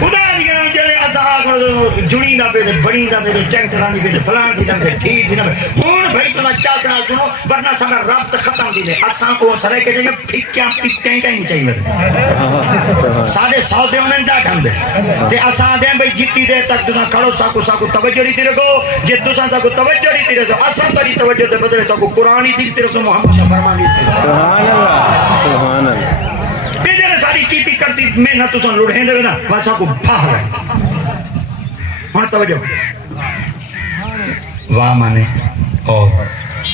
خدا دی قسم چلے اسا جڑی دا پہ بڑی دا پہ ٹینکراں دی پہ فلان دی دا پہ ٹھیک دی دا پہ ہن بھائی تنا چاکنا سنو ورنہ سارا ربط ختم دی دے اساں کو سرے کے جے پھکیاں پٹیں نہیں چاہیے ساڈے سو دے انہاں دا ڈھنگ تے اساں دے بھائی جتنی دیر تک تساں کھڑو ساکو توجہ نہیں رکھو جے تساں تاکو توجہ نہیں رکھو اساں تاری توجہ دے بدلے تاکو قرآن ہی دیتے رکھو محمد کا فرمان ہی سبحان اللہ سبحان اللہ بیجے ساری کیتی کرتی محنت تساں لڑھیں دے نا واسا کو بھاہ رہے ہن توجہ وا مانے اور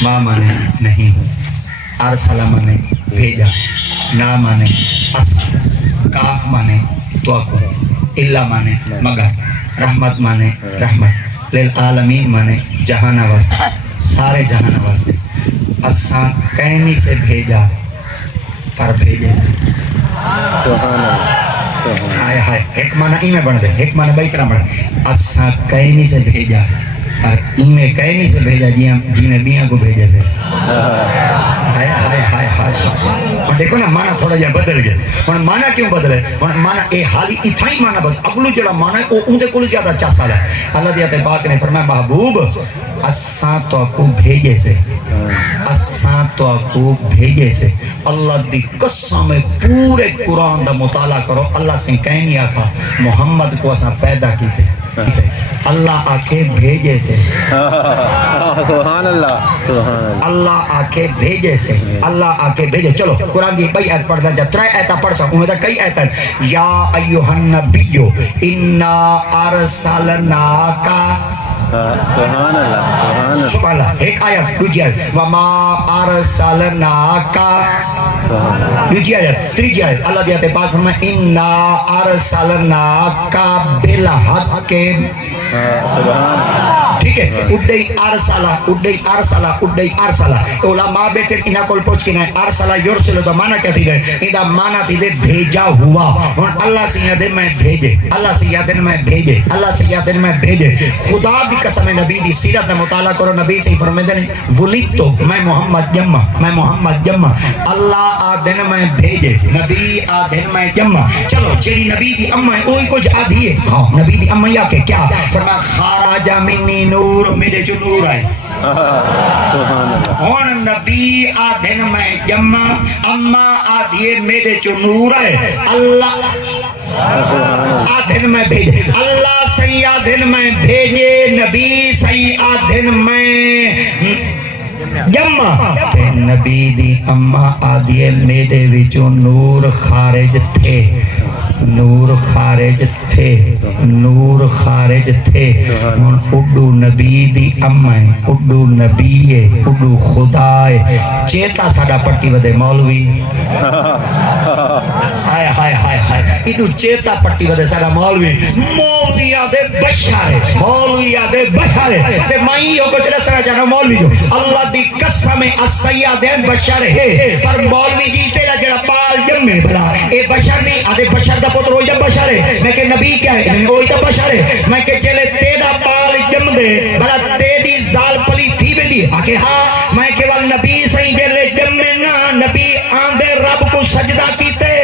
ما مانے نہیں ارسل مانے بھیجا نا مانے اصل کاف مانے توقع اللہ مانے مگر رحمت مانے رحمت للعالمین مانے جہانا واسطے سارے جہانا واسطے اساں کہنی سے بھیجا پر بھیجے سبحان اللہ ہائے ہائے ایک معنی ای میں بڑھ دے ایک معنی بائی طرح بڑھ دے اساں کہنی سے بھیجا اور ای میں کہنی سے بھیجا جی میں بیاں کو بھیجے تھے ہائے ہائے ہائے ہائے اور دیکھو نا معنی تھوڑا جہاں بدل گیا اور معنی کیوں بدلے اور معنی اے حالی اتھائی معنی بدل اگلو جڑا معنی ہے اون دے کل زیادہ چاہ سالا ہے اللہ دیتے پاک نے فرمایا محبوب اساں تو اکو بھیجے سے اساں تو اکو بھیجے سے اللہ دی قسم پورے قرآن دا مطالعہ کرو اللہ سے کہیں آکھا محمد کو اساں پیدا کی تھے اللہ آکے بھیجے تھے سبحان اللہ سبحان اللہ اللہ آکے بھیجے سے اللہ آکے بھیجے چلو قرآن دی کئی آیت پڑھنا جا ترائے آیتہ پڑھ سا امیدہ کئی آیتہ یا ایوہ النبیو انا ارسلناکا سبحان اللہ سبحان اللہ ایک آیت دوجی آیت وما ارسلناکا دوجی آیت تریجی آیت اللہ دیتے پاک فرمائے انا ارسلناکا بالحق ٹھیک ہے اڈئی ارسلہ علماء بیٹھے انہا کول پوچھ کے نہیں ارسلہ یورسلو دا معنی کیا تھی گئے ادھا معنی تھی دے بھیجا ہوا اور اللہ سے یادیں میں بھیجے اللہ سے یادیں میں بھیجے اللہ سے یادیں میں بھیجے خدا دی قسم نبی دی سیرت دا مطالعہ کرو نبی سے فرمیدے نہیں ولید تو میں محمد جمع اللہ آدھن میں بھیجے نبی آدھن میں جمع چلو جیڑی نبی دی امہ ہے اوہی کچھ آدھی ہے ہاں نبی دی امہ یا کہ کیا فرما خارج منی نور میرے جو نور آئے ہون نبی آدھن میں جمع اما آدھیے میرے جو نور آئے اللہ آدھن میں بھیجے اللہ سی آدھن میں بھیجے نبی سی آدھن میں جمع نبی دی اما آدھیے میرے وچوں نور خارج تھے نور خارج تھے اڈو نبی دی امائے اڈو نبی ہے اڈو خدا ہے چیتا ساڑا پٹی ودے مولوی ہائے ہائے ہائے ہائے اڈو چیتا پٹی ودے ساڑا مولوی آدھے بشارے تے مائی ہو کچھ رسنا چاہنا مولوی جو اللہ دی قسم السیادین بشار ہے پر مولوی جی تیرا جڑا پال جمع بھلا اے بشار نہیں آدھے بشار دا پتر ہوئی جب بشار ہے میں کہ نبی کیا ہے میں ہوئی جب بشار ہے میں کہ چلے تیرا پال جم دے بھلا تیری زال پلی تھی بیلی آکے ہاں میں کہ وال نبی سہی جلے جم میں نا نبی آندے رب کو سجدہ کیتے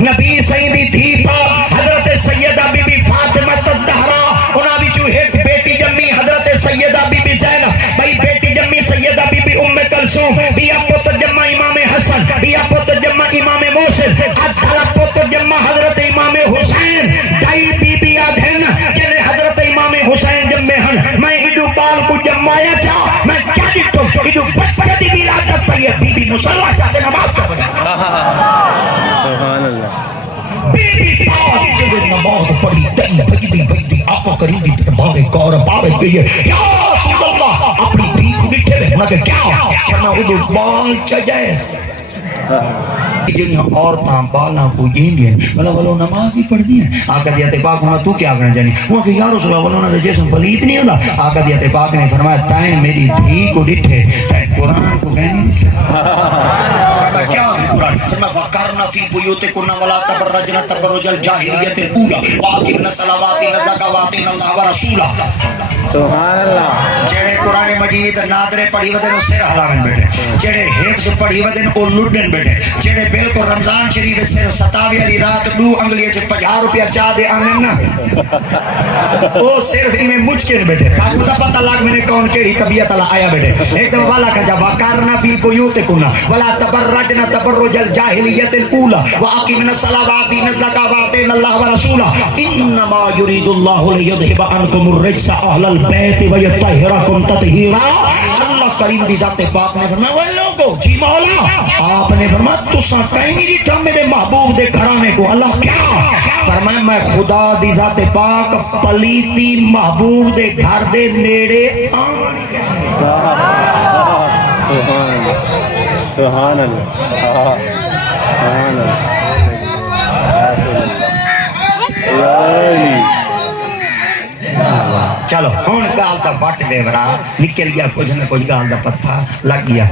نبی سہی دی تھی پا حضرت سیدہ بی بی فاطمہ الزہرا انہاں بھی جو ایک بیٹی جمی حضرت سیدہ بی بی زینب بھائی بیٹی جمی سیدہ بی بی ام کلثوم بیا پتر جمع امام حسن بیا پتر جمع امام محسن ادھلا پتر جمع حضرت امام حسین ڈائی بی بی آدھن جنہیں حضرت امام حسین جمع ہن میں ایڈو بال کو جمعایا چاہ میں کیا دیتو ایڈو بچہ دی ولادت پہ یہ بی بی مسلح چاہتے نماز چاہتے سبحان اللہ بیبی پاک جگہ نماز پڑھی تئی بھئی آقا کریم دی دربار کور باوے گئی ہے یا رسول اللہ اپنی دھی کو نٹھے رہے انہاں کہ کیا کرنا اڈو بال چجائز جنہاں عورتاں بالاں کو جیندی ہیں ولو نماز ہی پڑھ دی ہیں آقا دیتے پاک ہونا تو کیا کرنا جانی وہ کہ یا رسول اللہ ولو جسم پلیت نہیں ہوتا آقا دیتے پاک نے فرمایا تائیں میری دھی کو ڈٹھے تائیں قرآن کو کہہ نہیں ڈٹھے کیا قرآن فرمایا وَقَرْنَ فِي بُيُوتِكُنَّ وَلَا تَبَرَّجْنَ تَبَرُّجَ الْجَاهِلِيَّةِ الْأُولَىٰ وَأَقِمْنَ الصَّلَوَاتِ وَآتِينَ اللَّهَ وَرَسُولَهُ سبحان اللہ جڑے قرآن مجید نادرے پڑھی ودن سر حلاویں بیٹھے جڑے حفظ پڑھی ودن او لڑن بیٹھے جڑے بالکل رمضان شریف صرف 27 والی رات 2 انگلیاں چ 50 روپیہ چاہ دے آنن نا او صرف میں مجکن بیٹھے ساتھ مطا پتہ لگ میں نے کون کے طبیعت اللہ آیا بیٹھے ایک دم والا کھا وَقَرْنَ فِي بُيُوتِكُنَّ وَلَا تَبَرَّجْنَ تَبَرُّجَ الْجَاهِلِيَّةِ الْأُولَى وَأَقِمْنَ الصَّلَاةَ وَآتِينَ الزَّكَاةَ وَأَطِيعْنَ اللَّهَ وَرَسُولَهُ إِنَّمَا يُرِيدُ اللَّهُ لِيُذْهِبَ عَنْكُمُ الرِّجْسَ أَهْلَ الْبَيْتِ وَيُطَهِّرَكُمْ تَطْهِيرًا اللہ کریم دی ذات پاک نے فرمایا وہ لوگو جی مولا آپ نے فرمایا تساں کہیں نہیں ڈٹھا میرے محبوب دے گھرانے کو اللہ کیا فرمایا میں خدا دی ذات پاک پلیتی محبوب دے گھر دے نیڑے سبحان اللہ سبحان اللہ چلو ہون گال دا بٹ دے ورا نکل گیا کچھ نہ کچھ گال دا پتھا لگ گیا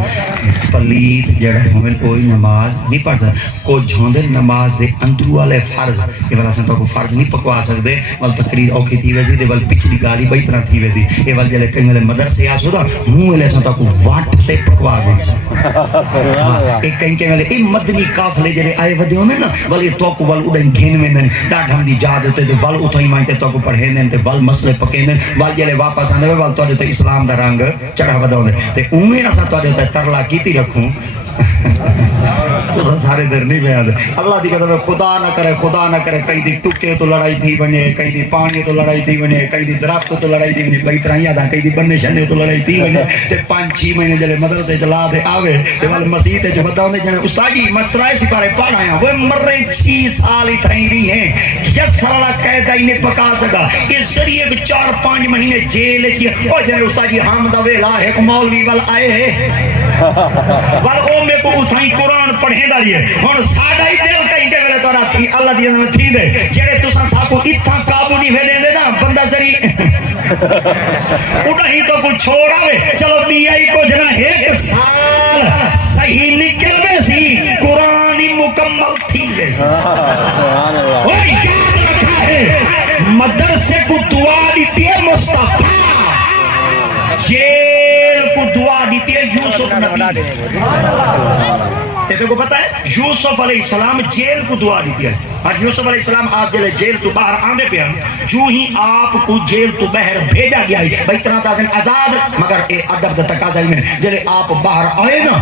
پلید جڑا ہمیں کوئی نماز نہیں پڑھ سکتا کوئی جھوندے نماز دے اندرو والے فرض یہ والا سن تو کو فرض نہیں پکوا سکتے ول تقریر اوکھی تھی ویسی دے ول پچھلی گالی بئی طرح تھی ویسی یہ ول جلے کئی والے مدرسے آ سودا منہ والے سن تو کو واٹ تے پکوا گئے ایک کہیں کہ والے ای مدنی قافلے جڑے آئے ودے ہوندے نا ول یہ تو کو ول اڑن گھن ویندن ڈاڈھاں دی یاد تے ول اتھائی مان تے تو کو پڑھیندن تے ول مسئلے پکیندن ول جلے واپس آندے ول تو تے اسلام دا رنگ چڑھا وداوندے تے اوویں اساں تو تے ترلا کیتی رکھوں تو سارے در نہیں میں آدھے اللہ دی قدر خدا نہ کرے کئی دی ٹکے تو لڑائی تھی بنے کئی دی پانی تو لڑائی تھی بنے کئی دی درخت تو لڑائی تھی بنے بئی طرح یاد کئی دی بننے شنے تو لڑائی تھی بنے تے 5-6 مہینے جلے مدرسے چلا دے آوے تے وال مسیح تے جو بتاؤں دے جنے استاجی میں 3 سپارے پڑھ آیا وہ مرے 6 سال ہی تھائی رہی ہیں یہ سالہ قیدہ ہی نے پکا سکا اس ذریعے 4-5 مہینے جیل کیا اور جنے استاجی حامدہ ویلا ایک مولوی وال آئے ہیں وال او میں کو اتھائی قرآن پڑھیں داری ہے اور ساڑھا ہی دل کہیں دے ویلے تو رہا تھی اللہ دی عظمت تھی دے جڑے تو سن ساکو اتھا قابو نہیں ویلے دے نا بندہ ذریعے اٹھا ہی تو کچھ چھوڑا وے چلو بیائی کو جنا 1 سال صحیح نکل بے سی قرآنی مکمل تھی بے سی وہ یاد رکھا ہے مدرسے کو دعا دیتی ہے مصطفیٰ جیل کو دعا دیتی ہے یوسف نبی ایسے کو پتا ہے یوسف علیہ السلام جیل کو دعا دیتی ہے اور یوسف علیہ السلام آپ جلے جیل تو باہر آندے پہ ہیں جو ہی آپ کو جیل تو باہر بھیجا گیا ہے بھائی اتنا دن آزاد مگر اے ادب دا تقاضائی میں جلے آپ باہر آئے نا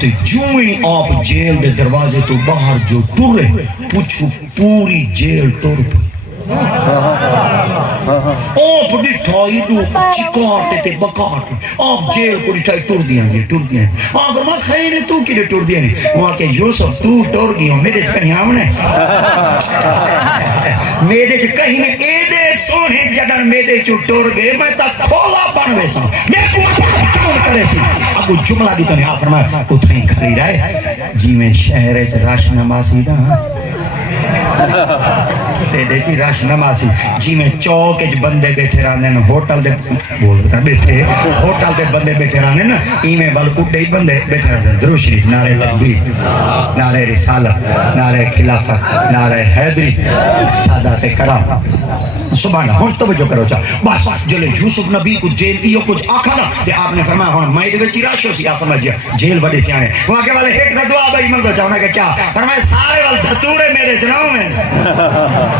تو جو ہی آپ جیل دے دروازے تو باہر جو ٹورے پوچھو پوری جیل ٹور پہ آپ ڈٹھائی دو چکاٹے تے بکاٹے آپ جیل کو ڈٹھائی ٹور دیا گے آپ فرما خیر تو کی لئے ٹور دیا گے وہاں کہ یوسف تو ٹور گیا میرے سے کہیں آمنے میرے سے کہیں ایدے سونے جڑن میرے چو ٹور گئے میں تا کھولا بنوے سا میں کو کون کرے سی اب جملہ دیتا نہیں آپ فرمایا اتھائیں کھری رہے جی میں شہر راش نماسی دا تیرے جی راش نماسی جی میں چوک اچ بندے بیٹھے رانے نا ہوٹل دے بولتا بیٹھے ہوٹل دے بندے بیٹھے رانے نا ایمیں بل اڈے ہی بندے بیٹھے رانے درود شریف نعرہ تکبیر نعرہ رسالت نعرہ خلافت نعرہ حیدری سادات کرام سبحانہ ہون توجہ کرو چاہ بس جلے یوسف نبی کو جیل ایو کچھ آکھا نا تے آپ نے فرمایا ہون مائی دے وچی راشو سی آپ فرمایا جیل بڑے سی آنے وہاں کے والے ایک دعا بھائی مل دو چاہونا کہ کیا فرمایا سارے وال دھتورے میرے جناؤں میں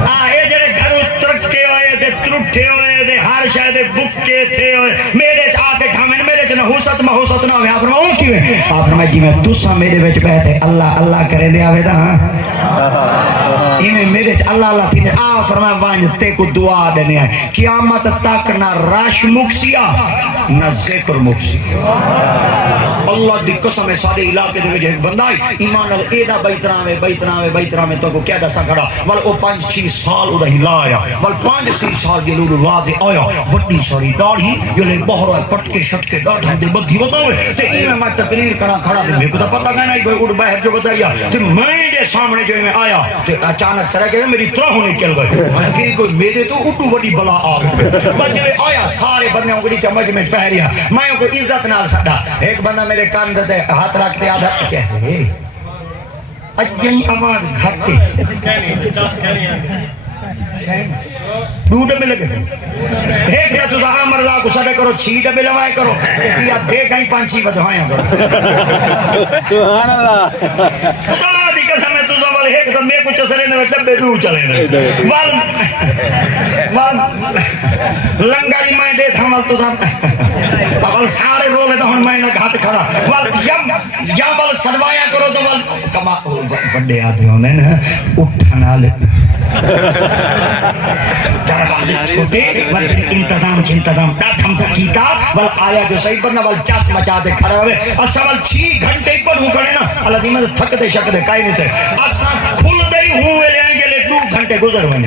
آئے جڑے گھروں ترکے ہوئے دے ترٹھے ہوئے دے ہر شاید دے بکے تھے ہوئے میرے آتے گھامن میرے جنہ حسد محسد نہ ہوئے آپ فرمایا وہ کیوئے آپ فرمایا جی میں تُسا میرے بچ بیٹھے اللہ اللہ کرے دے آوے دا انہیں میرے اللہ اللہ تھی آپ فرمایا وانجتے کو دعا دینے آئے قیامت تک نہ راش مکسیا نہ ذکر مکسیا اللہ دی قسم سارے علاقے دے وجہ ایک بندہ ایمان ایدہ بیترہ میں تو کو کیا دسا کھڑا ول او 5-6 سال او رہی لایا ول 5-6 سال یہ لولو لازے آیا وڈی ساری ڈاڑھی یہ لے بہر آئے پٹکے شٹکے ڈاڑھیں دے بدھی بتاوے تے ایمیں میں تقریر کرا کھڑا دے میں کو تا پتہ گئے نہیں کوئی اڑ باہر جو بتایا تے میں دے سامنے جو میں آیا تے اچانک سرے کہ میری طرح نکل گئے میں کہ کوئی میرے تو اٹھو بڑی بلا آ گئے بجے آیا سارے بندے ہوں گری چمج میں پہریا میں کو عزت نال سڑا ایک بندہ میرے کان دے ہاتھ رکھتے آدھا کیا ہے اجنی آواز گھٹے دو ڈبے لگے ایک یا تو زہاں مرضا کو سڑے کرو 6 ڈبے لوائے کرو یا دے گئی 5 بدھائیں کرو سبحان اللہ خدا دی قسم ہے تو زبل ایک تو میں کچھ چلے نے ڈبے دو چلے نے وال لنگائی میں دے تھا مل تو زب اول سارے رولے تو ہن میں نے ہاتھ کھڑا وال یا بل سروایا کرو تو وال کما بڑے آدھے ہوندے نا اٹھنا لے دروازے چھوٹے وزن انتظام ڈاٹھم کیتا ول آیا جو صحیح بندہ ول چس مچا دے کھڑے ہوئے اسا ول 6 گھنٹے پر ہوں کھڑے نا اللہ دیمہ سے تھک دے شک دے کائی نہیں سے اسا کھل دے ہوں لے آئیں گے لے 2 گھنٹے گزر ہوئے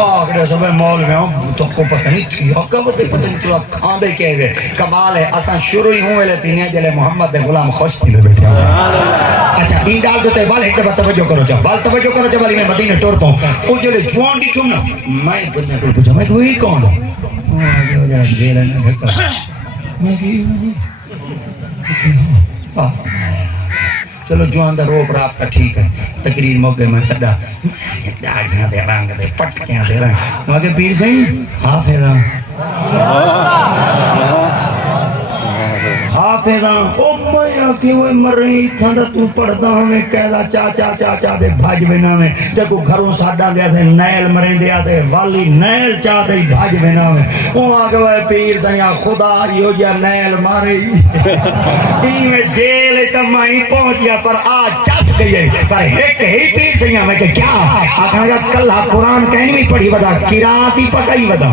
آگرے صبح مول میں ہوں تو کو پتہ نہیں تھی کب دے پتہ نہیں تو کھان دے کہے ہوئے کمال ہے اسا شروع ہی ہوں لے تینیا جلے محمد دے غلام خوش تھی لے بیٹھے اچھا این ڈال دیتے بال ایک دفعہ توجہ کرو چاہ بال توجہ کرو چاہ بالی میں مدینہ ٹورتا ہوں وہ جلے جوان دی چوم نا میں بندہ کو پوچھا میں کوئی کون ہوں آگے ہو جانا گیرہ نا دھکا میں کی چلو جوان دا روپ رابطہ ٹھیک ہے تقریر موقع میں صدا داڑیاں دے رنگ دے پٹکیاں دے رنگ وہاں کے پیر سہی حافظاں حافظاں او میاں کی وہ مر رہی تھانڈا تو پڑھتا ہمیں کہلا چا دے بھاج بنا میں جگو گھروں ساڈا دیا تھے نیل مرین دیا تھے والی نیل چاہ دے بھاج بنا میں وہ آگے وہ پیر سیاں خدا یو جا نیل ماری ای میں جیل تمہیں پہنچ گیا پر آج چس گئی پر ایک ہی پیر سیاں میں کہ کیا آکھاں گا کلہ قرآن کہیں بھی پڑھی بدا قرآتی پکائی بدا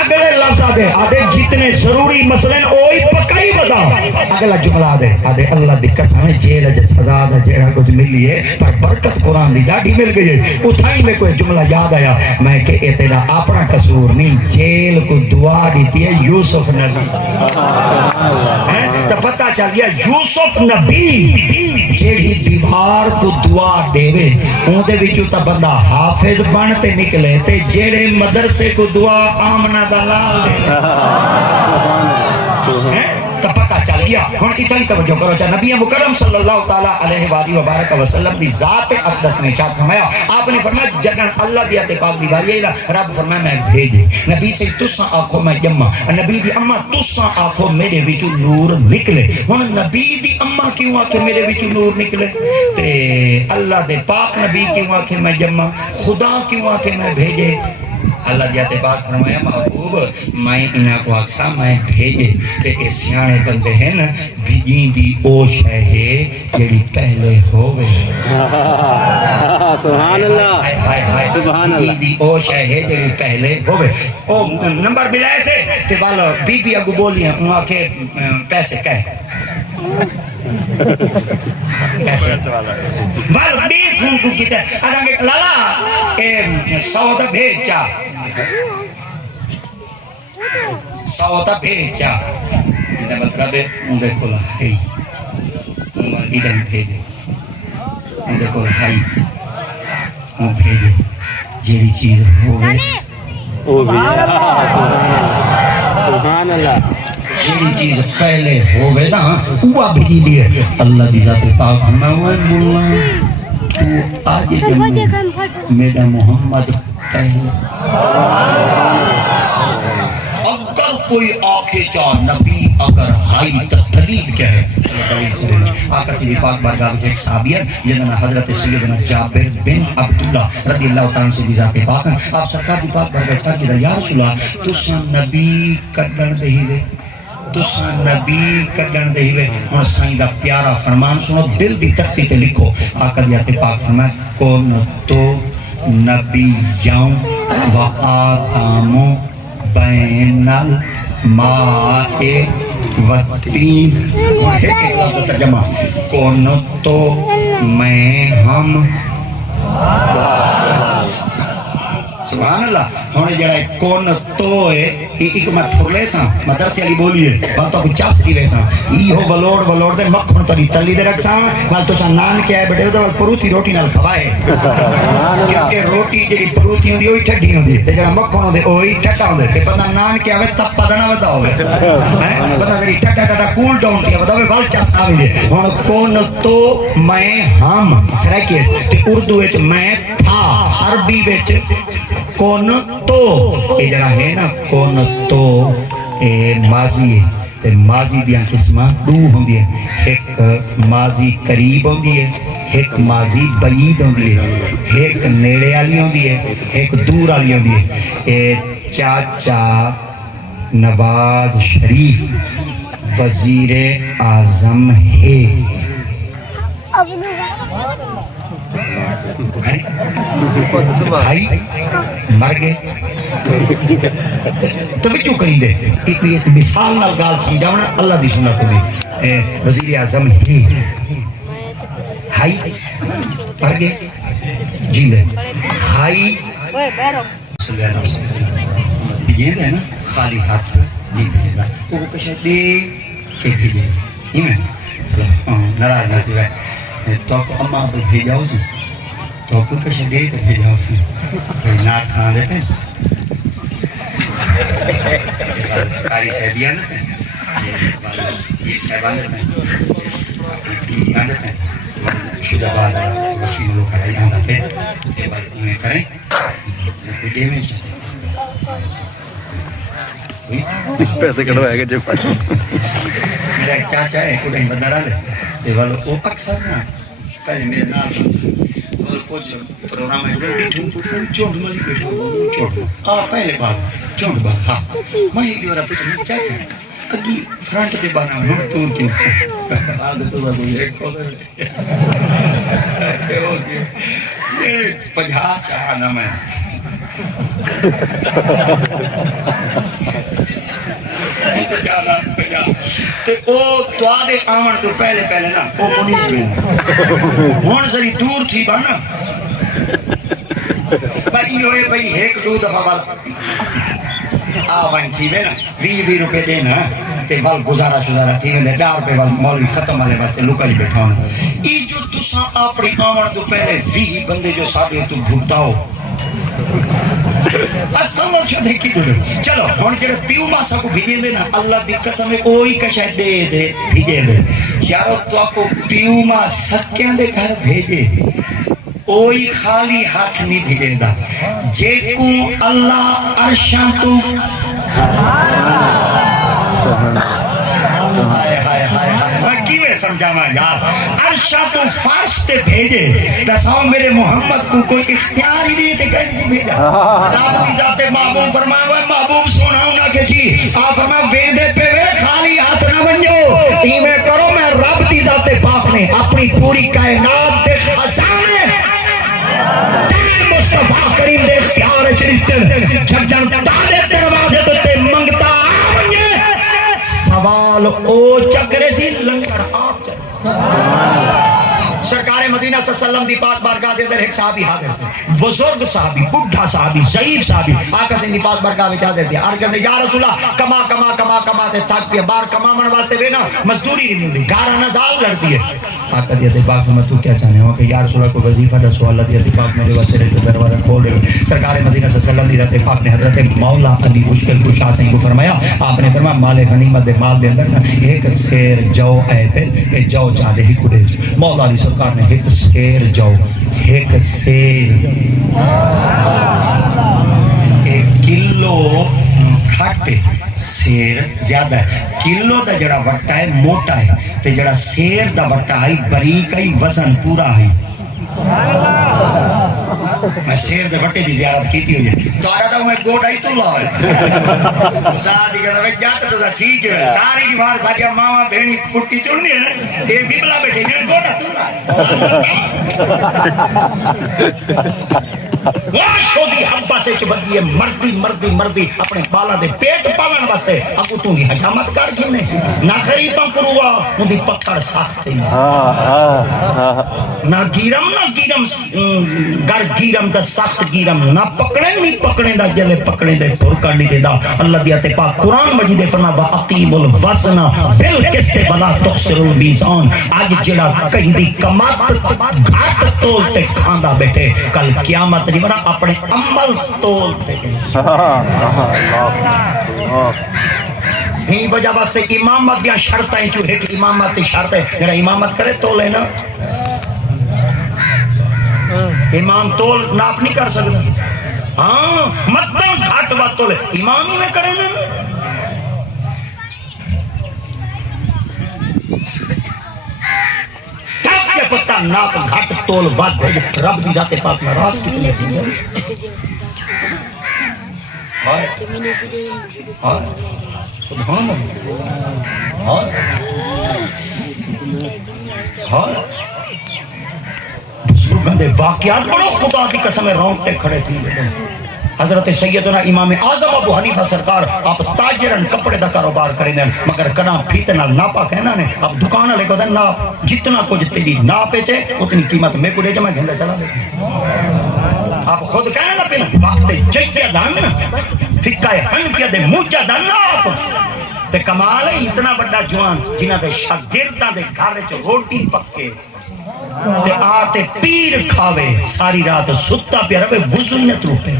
اگلے لفظ آدھے جتنے ضروری مسئلے اوہی پکائی بتا اگلا جملہ آدھے اللہ دی قسم جیل جے سزا دا جیڑا کچھ ملی ہے پر برکت قرآن دی ڈاڑھی مل گئی ہے اتھائی میں کوئی جملہ یاد آیا میں کہ اے تیرا اپنا قصور نہیں جیل کو دعا دیتی ہے یوسف نبی تو پتہ چل گیا یوسف نبی جیڑی دیوار کو دعا دیوے اون دے وچوں تا بندہ حافظ بنتے نکلے تے جیڑے مدرسے کو دعا آمنہ دلال دے تو پتہ چل گیا ہن اتنی توجہ کرو چاہ نبی مکرم صلی اللہ تعالیٰ علیہ وآلہ وبارک وسلم دی ذات اقدس میں ارشاد فرمایا آپ نے فرمایا جنن اللہ دی اتفاق دی باری رب فرمایا میں بھیجے نبی سے تساں آنکھوں میں جمع نبی دی اما تساں آنکھوں میرے وچوں نور نکلے ہن نبی دی اما کیوں آنکھیں میرے وچوں نور نکلے تے اللہ دے پاک نبی کیوں آنکھیں میں جمع خدا کیوں آنکھیں میں بھیجے اللہ جاتے بات فرمایا محبوب میں انہاں کو اکسا میں بھیجے کہ اس سیانے بندے ہیں نا بھیجیں دی او شے ہے جڑی پہلے ہوئے سبحان اللہ سبحان اللہ بھیجیں دی او شے ہے جڑی پہلے ہوئے او نمبر ملائے سے تے والا بی بی اگو بولیاں انہاں کے پیسے کہے بل بی فون کو کیتا اگر کہ لالا سودا بھیجا سودا بھیجا یہ مطلب ہے ان دے کول ہے ان والی دن بھیجے ان دے کول ہے ان بھیجے جیڑی چیز ہوئے او بھی سبحان اللہ جیڑی چیز پہلے ہوئے نا وہ بھیجی دیئے اللہ دی ذات پاک میں مولا تو آج جنہوں میرا محمد پہلے اگر کوئی آنکھیں چاہ نبی اگر ہائی تدلیل کہے آقا سی پاک بارگاہ میں ایک صحابیہ جنہوں حضرت سیدنا جابر بن عبداللہ رضی اللہ تعالیٰ سے ذات پاک آپ سرکار دی پاک بارگاہ چاہ کہ یا رسول اللہ تساں نبی کڈن دے ہوئے تساں نبی کڈن دے ہوئے اور سائیں دا پیارا فرمان سنو دل دی تختی تے لکھو آقا دی پاک فرمان کون تو نبی یوم و آتامو بین الماء و تین ایک لفظ ترجمہ کون تو میں ہم سبحان اللہ. ہن جڑا کون تو ہے ایک میں پھرلے سا مدرسے والی بولی ہے بل تو چاس کی ویسا ایہو بلوڑ دے مکھن تری تلی دے رکھساں ول تو سا نان کیا ہے بیٹے تو پروتی روٹی نال کھوائے کیونکہ روٹی جڑی پروتی ہوندی اوہی ٹھڈی ہوندی تے جڑا مکھن ہوندے اوہی ٹھڈا ہوندے تے پتہ نان کیا ہے تپ پتہ نہ ودا ہوے ہیں پتہ تری ٹھڈا کول ڈاؤن کیا ودا ہوے ول چاس آوے ہن کون تو میں ہم سرکے تے اردو وچ میں تھا عربی وچ کون تو یہ جڑا ہے نا کون تو ماضی ہے تے ماضی دیاں قسماں دو ہوندی ہے ایک ماضی قریب ہوندی ہے ایک ماضی بعید ہوندی ہے ایک نیڑے والی ہوندی ہے ایک دور والی ہوندی ہے اے چاچا نواز شریف وزیر اعظم ہے بھائی مر گئے تو بھی کیوں کریں دے ایک مثال نال گال سمجھاونا اللہ دی سنت دی وزیر اعظم ہی ہائی مر گئے جی دے ہائی صلی اللہ علیہ وسلم یہ ہے نا خالی ہاتھ نہیں بھیجے گا وہ کچھ دے کے بھیجے ہی میں ناراض نہ تھی تو آپ کو اماں کو بھیجا اسی تو آپ کو کچھ دے کے بھیجا اسی کوئی نات کھانا دیتے ہیں کاری صحبیاں دیتے ہیں یہ صحبان دیتے ہیں اپنی پیان دیتے ہیں شدہ بعد وسیم لوگ کرائی آندہ پہ تے بعد انہیں کریں کوئی دے میں چاہتے پیسے کڑوائے گا جب پاچھو میرا ایک چاچا ہے کوئی بندہ رہا دے تے والو وہ اکثر نا پہلے میرے نام ہوتا اور کچھ پروگرام ہے بیٹھوں چونڈ ملی بیٹھوں چونڈ پہلے بار چونڈ بار ہاں میں ہی جو رہا بیٹھوں چاچا اگی فرنٹ دے بانا ہوں تو کیوں آدھے تو بھائی ایک کو دے یہ 50 چاہا نا میں تے او توادے آمن تو پہلے نا او منیج میں ہون ذری دور تھی بانا بھائی ہوئے بھائی ایک دو دفعہ بات آوائن تھی میں نا 20 روپے دینا تے بال گزارا شدارا تھی میں ڈار پہ بال مولوی ختم والے باستے لکا جی بیٹھا ہونا ای جو تساں اپنی آمن تو پہلے 20 بندے جو ساتھے تو بھوکتا ہو سمجھ شو دیکھی دو چلو ہون جڑے پیو ماسا کو بھیجیں دے نا اللہ دی قسم ہے کوئی کشہ دے بھیجیں دے یارو تو آپ کو پیو ماں سکیاں دے گھر بھیجے کوئی خالی ہاتھ نہیں بھیجے دا جے کو اللہ عرشاں تو میں کیوے سمجھا میں یار عرشاں تو فارس تے بھیجے دساؤ میرے محمد کو کوئی اختیار ہی نہیں تے کہیں سے بھیجا رب کی ذات محبوب فرمایا ہوئے محبوب سونا ہونا کہ جی آپ فرمایا ویندے پہ وے خالی ہاتھ نہ بنجو ایمیں کرو میں رب کی ذات پاک نے اپنی پوری کائنات دے خزانے تین مصطفیٰ کریم دے اختیار چرستر جب جنتا دے دروازے تے منگتا آمنگے سوال او چکرے سی لنگر آپ سرکار مدینہ صلی اللہ علیہ وسلم دی پاک بارگاہ دے اندر ایک صحابی حاضر تھے بزرگ صحابی بڑھا صحابی ضعیف صحابی آقا سے دی پاک بارگاہ میں حاضر تھے عرض کرنے یا رسول اللہ کما تے تھک پیا بار کما من واسطے بے نا مزدوری نہیں دی گارہ نزال لڑتی ہے آقا دیتے پاک میں تو کیا چاہنے ہوں کہ یا رسول اللہ کو وظیفہ دا سوال دیتے پاک میرے واسطے رہتے دروازہ کھول رہے سرکار مدینہ صلی اللہ علیہ وسلم پاک نے حضرت مولا علی مشکل کو شاہ سنگھ کو فرمایا آپ نے فرمایا مال غنیمت دے مال دے اندر نا ایک سیر جو آئے پہ ایک جو چاہدے ہی کڑے مولا علی سرکار نے ایک سیر جو ایک سیر ایک کلو کھاٹے سیر زیادہ ہے کلو دا جڑا وٹا ہے موٹا ہے تے جڑا سیر دا وٹا ہے بریک ہے وزن پورا ہے میں سیر دے وٹے دی زیارت کیتی ہوئی ہے تو آرہا تھا میں گوڑا ہی تو لاؤ خدا دی کہتا میں جاتا تو ٹھیک ہے ساری دیوار ساکیا ماما بھینی پٹی چڑھنی ہے ایک بھی بلا بیٹھے میں گوڑا تو لاؤ وہ شودی حبا سے چبدی ہے مردی مردی مردی اپنے بالا دے پیٹ پالن واسطے اب تو ہی حجامت کر گینے نہ غریباں کروا ان دی پکڑ سخت ہے نہ گیرم گر گیرم دا سخت گیرم نہ پکڑے نہیں پکڑے دا جلے پکڑے دے پھرکا نہیں دے دا اللہ دیتے پاک قرآن مجید فرما با اقیم الوزن بالقسط ولا تخسر المیزان آج جڑا کہیں دی کمات گھاٹ تولتے کھاندا بیٹھے کل قیامت نہیں بنا اپنے عمل تولتے ہی وجہ واسطے امامت دیا شرطیں جو ایک امامت دی شرط ہے جڑا امامت کرے تولے نا امام تول ناپ نہیں کر سکتا ہاں مدن گھاٹ بات تولے امام ہی میں کرے نا کیا پتہ ناپ گھاٹ تول بات رب دی ذات پاک ناراض کتنے دی سبحان اللہ بزرگاں دے واقعات بڑو خدا دی قسم رونگٹے کھڑے تھی حضرت سیدنا امام اعظم ابو حنیفہ سرکار آپ تاجرن کپڑے دا کاروبار کریں دیں مگر کنا پھیتے نال ناپا کہنا نے اب دکان والے کو دیں ناپ جتنا کچھ تیری ناپے چے اتنی قیمت میں کو دے جا میں گھنڈا چلا دے آپ خود کہنا نا پینا وقت جیتیا دان فکہ حنفیہ دے موچا دان ناپ تے کمال ہے اتنا بڑا جوان جنہ دے شاگرداں دے گھر چ روٹی پکے تے آتے پیر کھاوے ساری رات ستا پیا رہے وضو نہ تروپے